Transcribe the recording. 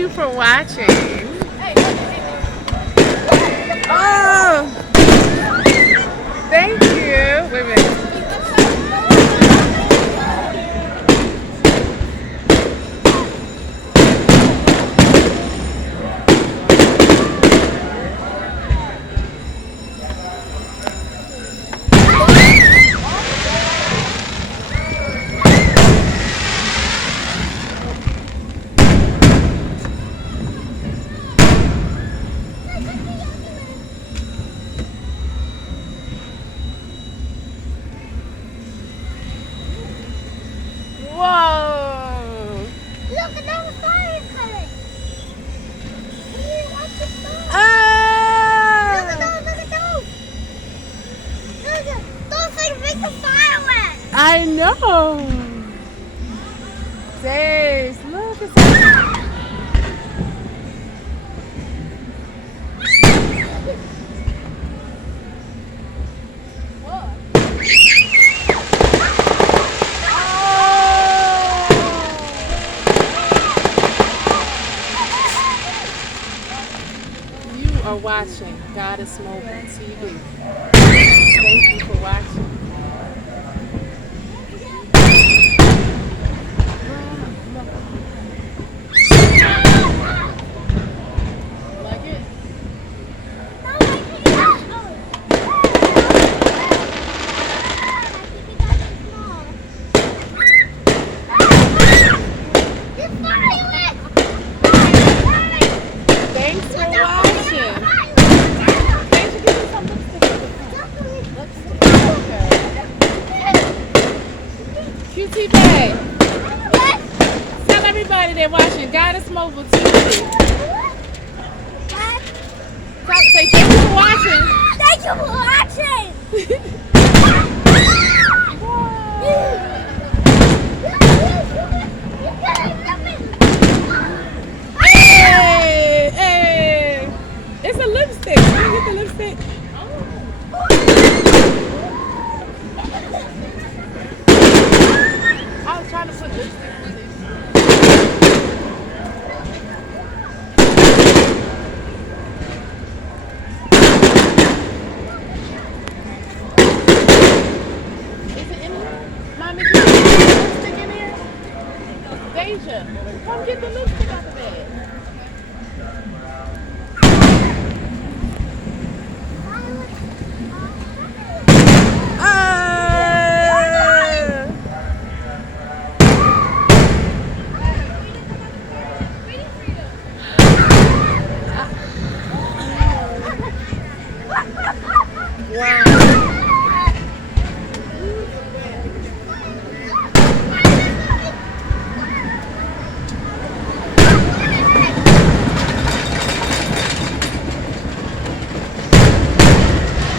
you for watching. Oh, thank you. Wait a minute. Whoa! Look, another fire coming. Watch the fire. Ah! Look at those. Those things make the fireworks. I know. Days, look at that. You are watching Goddess Mobile TV. Thank you for watching. Like it? Thanks for watching. Thanks for giving some lipstick. QT Bay. Tell everybody they're watching Goddess Mobile TV. Say thank you for watching. Thank you for watching. Hey, hey. It's a lipstick. Can you get the lipstick? I was trying to put lipstick on it. Is it in here? Mommy, can you get the lipstick in here? Deja, come get the lipstick out of there.